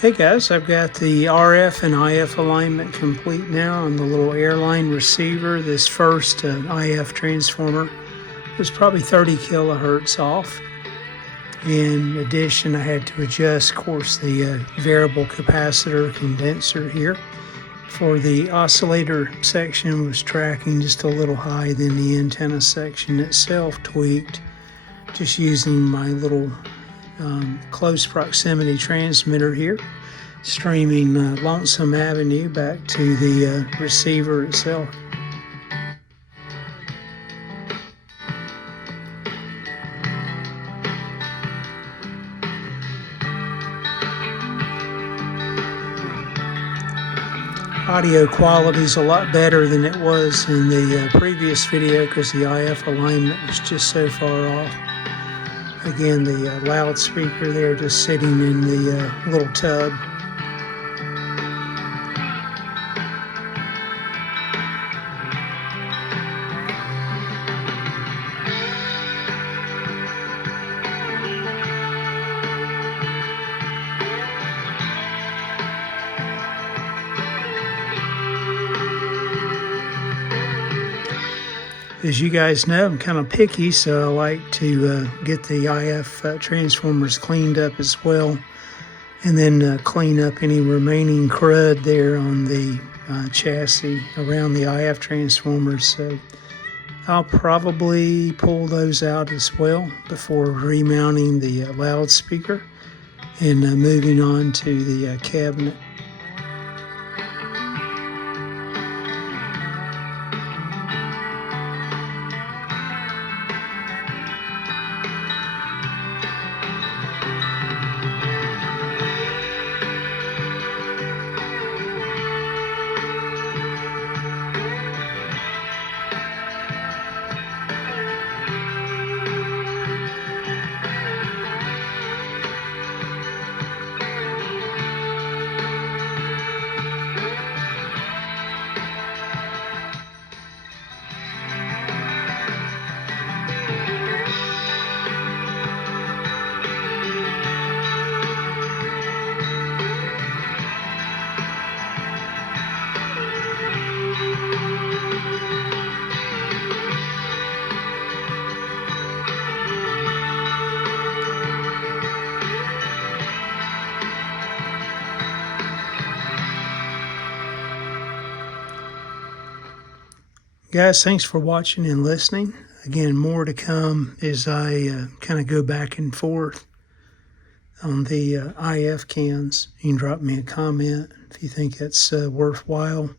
Hey guys, I've got the RF and IF alignment complete now on the little Airline receiver. This first IF transformer was probably 30 kilohertz off. In addition, I had to adjust, of course, the variable capacitor condenser here. For the oscillator section was tracking just a little high, than the antenna section itself tweaked, just using my little close proximity transmitter here, streaming Lonesome Avenue back to the receiver itself. Audio quality is a lot better than it was in the previous video because the IF alignment was just so far off. Again, the loudspeaker there just sitting in the little tub. As you guys know, I'm kind of picky, so I like to get the IF transformers cleaned up as well, and then clean up any remaining crud there on the chassis around the IF transformers. So I'll probably pull those out as well before remounting the loudspeaker and moving on to the cabinet. Guys, thanks for watching and listening. Again, more to come as I kind of go back and forth on the IF cans. You can drop me a comment if you think that's worthwhile,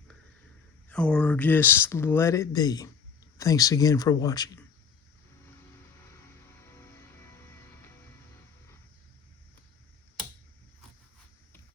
or just let it be. Thanks again for watching.